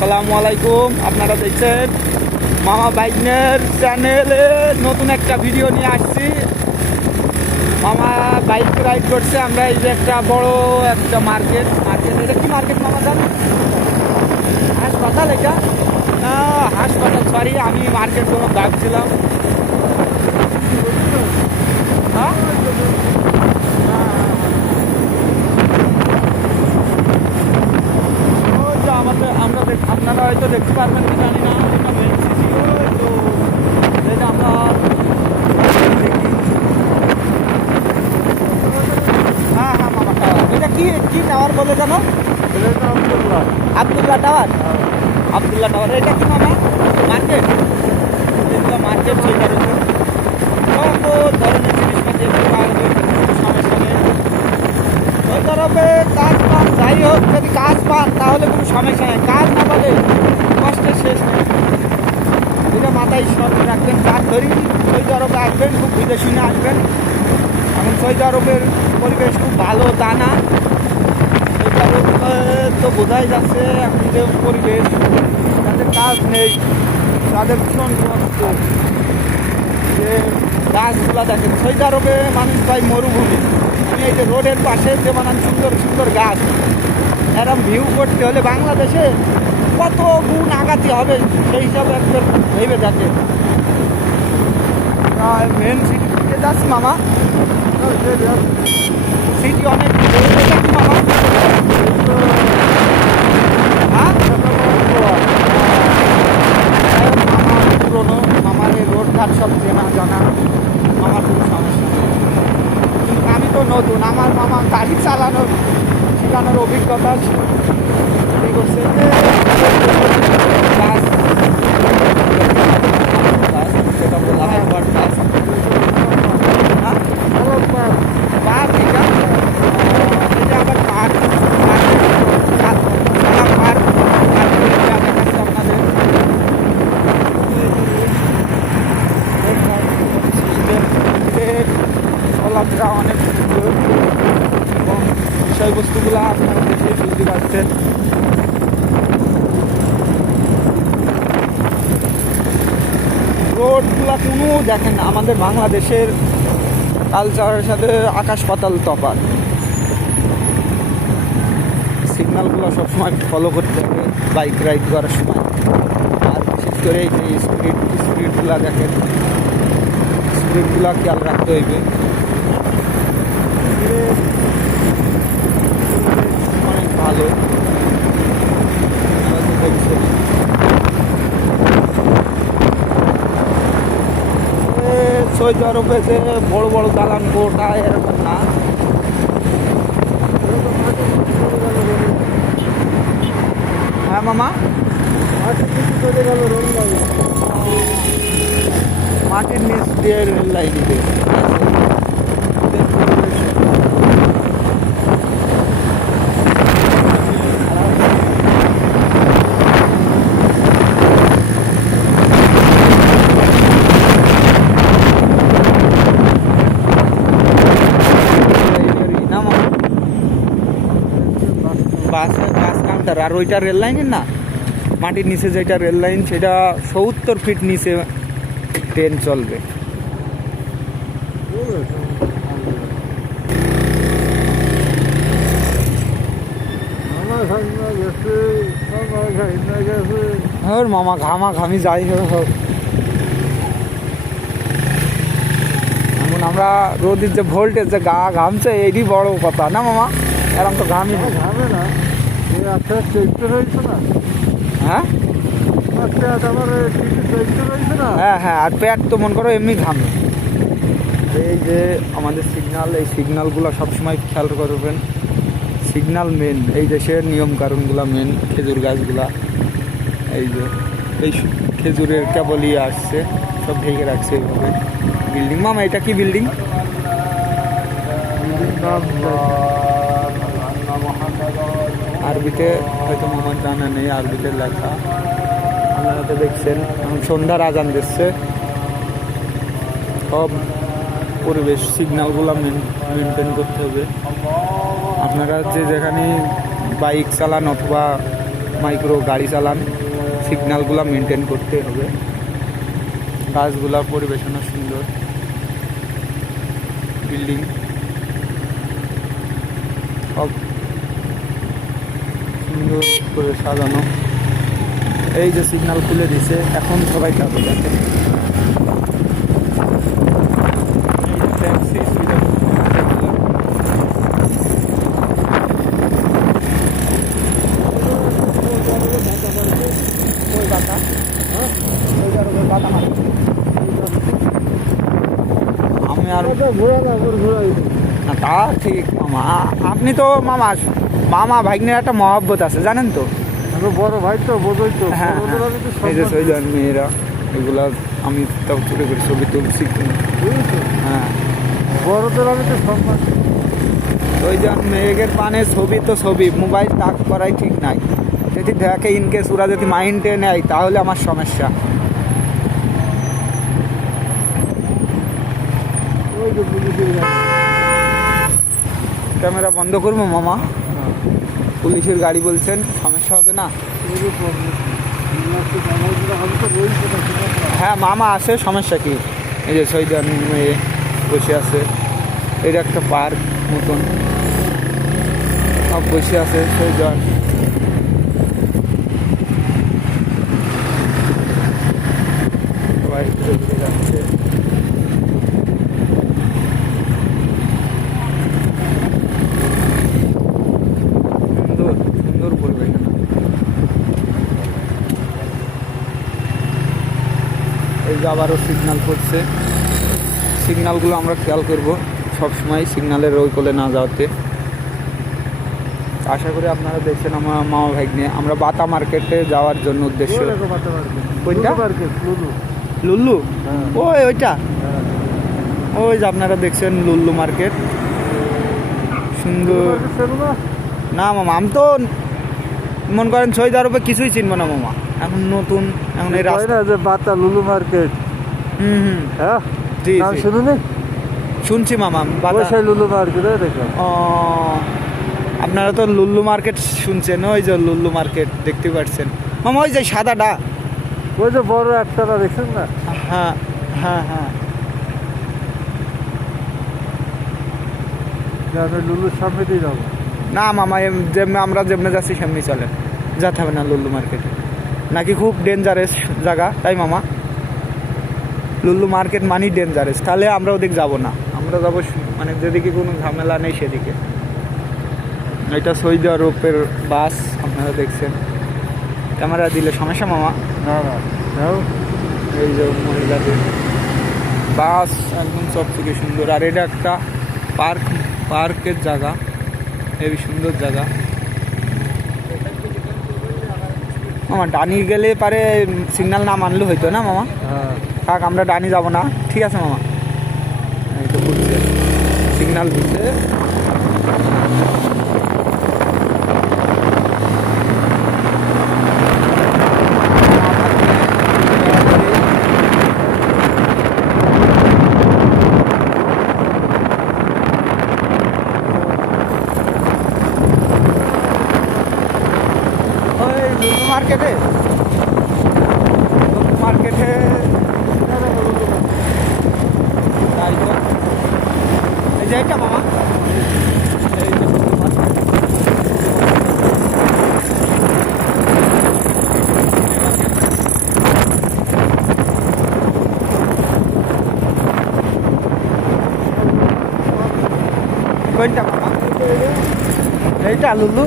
আসসালামু আলাইকুম। আপনারা দেখছেন মামা বাইকের চ্যানেলে নতুন একটা ভিডিও নিয়ে আসছি। মামা বাইক রাইড করছে। আমরা এই যে একটা বড় একটা মার্কেট এটা কি মার্কেট মামা জান? হাসপাতাল এটা না, হাসপাতাল সরি, আমি মার্কেট কোনো ভাবছিলাম। হ্যাঁ আপনারা হয়তো দেখতে পারবেন কি জানি না, এটা মেন সিটি। তো এটা আমরা দেখি। হ্যাঁ মামা টাওয়ার, এটা কি টাওয়ার বলে জানো? আবদুল্লাহ টাওয়ার। আবদুল্লাহ টাওয়ার এটা কি মামা মার্কেট? এগুলো মার্কেট সেইটা রয়েছে, কত ধরনের জিনিসপাতি পাওয়া যায় সমস্যা নেই। ওই তরফে কাজ পান, যাই হোক, যদি কাজ পান তাহলে কোনো সমস্যা নেই, কাজ না পালে কষ্টের শেষ নেই। এটা মাথায় স্মরণ রাখবেন। কাজ ধরি সৌদি আরবে আসবেন, খুব বুঝে শুনে আসবেন। এখন সৌদি আরবের পরিবেশ খুব ভালো তা না, সৌদি আরব তো বোঝাই যাচ্ছে এখন যে পরিবেশ, তাদের কাজ নেই, তাদের ভীষণ কষ্ট। যে গাছগুলা দেখেন, সৌদি আরবে মানুষ ভাই মরুভূমি। আমি এই যে রোডের পাশে যে বানান সুন্দর সুন্দর গাছ, এরম ভিউ করতে হলে বাংলাদেশে কত গুণ আগাতে হবে সেই হিসাবে একবার ভেবে দেখে। মেন সিটি থেকে যাচ্ছি মামা, সিটি অনেক কি মামা? হ্যাঁ মামা পুরোনো, মামার এই রোড ঘাট সব চেনা জানা, আমার কোনো সমস্যা নেই। কিন্তু আমি তো নতুন, আমার মামা গাড়ি চালানোর অভিজ্ঞতা করছে। সেটা বলা হয় বাট পার্ক, এটা আবার পার্ক আপনাদের চলাফেরা অনেক সুন্দর এবং বিষয়বস্তুগুলো আপনারা দেখে বুঝতে পারছেন। রোডগুলো কোনো দেখেন না, আমাদের বাংলাদেশের কালচারের সাথে আকাশ পাতাল তফাৎ। সিগন্যালগুলো সবসময় ফলো করতে হবে বাইক রাইড করার সময়। আর বিশেষ করে এই যে স্পিডগুলো দেখেন, স্পিডগুলো খেয়াল রাখতে হইবে। অনেক ভালো দেখছেন। সৌদি আরবে যে বড় বড় দালান কোটা এরকম না। হ্যাঁ মামা, মাটির নিচ দিয়ে রেল লাইন দিবে। বাস কাউন্টার, আর ওইটা রেল লাইনের না, মাটির নিচে যেটা রেল লাইন সেটা 70 ফিট নিচে ট্রেন চলবে। মামা ঘামি যাই হোক, এমন আমরা রোদের যে ভোল্টেজ যে গা ঘামছে এইটি বড় কথা না মামা। এরকম তো ঘামে না। হ্যাঁ হ্যাঁ, আর পেট তো মনে করো এমনি ঘামে। এই যে আমাদের সিগন্যাল, এই সিগন্যালগুলো সবসময় খেয়াল করবেন। সিগন্যাল মেন, এই দেশের নিয়ম কানুনগুলো মেন। খেজুর গাছগুলা, এই যে এই খেজুরের কেবলই আসছে, সব ঢেকে রাখছে এইভাবে। বিল্ডিং মামা, এটা কি বিল্ডিং? আরবিতে হয়তো মামার জানা নেই, আরবিতে লেখা। আপনারা তো দেখছেন এখন সন্ধ্যার আজান দিচ্ছে। সব পরিবেশ সিগন্যালগুলো মেনটেন করতে হবে। আপনারা যে যেখানে বাইক চালান অথবা মাইক্রো গাড়ি চালান, সিগন্যালগুলো মেনটেন করতে হবে। গাছগুলা পরিবেশনা সুন্দর, বিল্ডিং সব সুন্দর করে সাজানো। এই যে সিগন্যাল খুলে দিছে, এখন সবাই যাবে যাতে ট্যাক্সি সুবিধা। আমি আর না, তা ঠিক মামা। আপনি তো মামা মামা ভাগ্নের একটা মহব্বত আছে জানেন তো। বড় ভাই তো বোঝই তো। হ্যাঁ এই যে সৈজন মেয়েরা এগুলা আমি তাও চুরে করে ছবি তুলছি। হ্যাঁ বড়দের আমি তো সম্মান। সৈজন মেয়েদের পানে ছবি তো ছবি, মোবাইল তাক করাই ঠিক নাই। যদি দেখে ইনকেস ওরা যদি মাইন্ডে নেয় তাহলে আমার সমস্যা। ওই যে পুলিশের গাড়ি। ক্যামেরা বন্ধ করবো মামা? পুলিশের গাড়ি বলছেন, সমস্যা হবে না? হ্যাঁ মামা আছে, সমস্যা কি? এই যে সৈদান মেয়ে বসে আছে, এটা একটা পার্ক মতন, সব বসে আছে সৈদান। সবাই ঘুরে ঘুরে যাচ্ছে। সুন্দর সুন্দর পরিবেশ। এই যে আবারও সিগন্যাল করছে, সিগন্যালগুলো আমরা খেয়াল করবো সবসময়, সিগন্যালের ওই কোলে না যাওয়াতে। আশা করি আপনারা দেখছেন আমার মামা ভাগ্নে। আমরা বাতা মার্কেটে যাওয়ার জন্য উদ্দেশ্য। কোনটা? লুল্লু? ওই ওইটা, ওই যে আপনারা দেখছেন লুল্লু মার্কেট, সুন্দর। না মামা, আমি তো মনে করেন সৌদি আরবে কিছুই চিনবো না মামা, এখন নতুন, এখন এই রাস্তা যে বাতা লুলু মার্কেট। হুম হ্যাঁ জি নাম জি। শুনুনি? শুনছি মামা। সেই লুলু মার্কেট দেখো। ও, আপনারা তো লুল্লু মার্কেট শুনছেন, ওই যে লুল্লু মার্কেট দেখতে পাচ্ছেন মামা, ওই যে সাদাটা, ওই যে বড় একটারা দেখছেন না? হ্যাঁ হ্যাঁ হ্যাঁ। আমি লুলুর সামনে দিয়ে যাবো। না মামা, যেমনি আমরা যেমনি যাচ্ছি সেমনি চলেন, যেতে হবে না লুল্লু মার্কেটে। নাকি খুব ডেঞ্জারাস জায়গা, তাই মামা? লুল্লু মার্কেট মানেই ডেঞ্জারাস, তাহলে আমরা ওদিকে যাবো না। আমরা যাবো মানে যেদিকে কোনো ঝামেলা নেই সেদিকে। এটা সৌদি আরবের বাস, আপনারা দেখছেন। ক্যামেরা দিলে সমস্যা মামা? না না যাও। এই যে মহিলাদের বাস একদম সব থেকে সুন্দর। আর এটা একটা পার্কের জায়গা, হেবি সুন্দর জায়গা। মামা ডানি গেলে পারে সিগন্যাল না মানলে হইতো না মামা? হ্যাঁ থাক, আমরা ডানি যাব না, ঠিক আছে মামা। এই তো বুঝছে, সিগন্যাল দিচ্ছে। মার্কেটে মার্কেটে তাই তো। এই যে এটা মামা, এই যে কোনটা মামা? এইটা লুল্লু।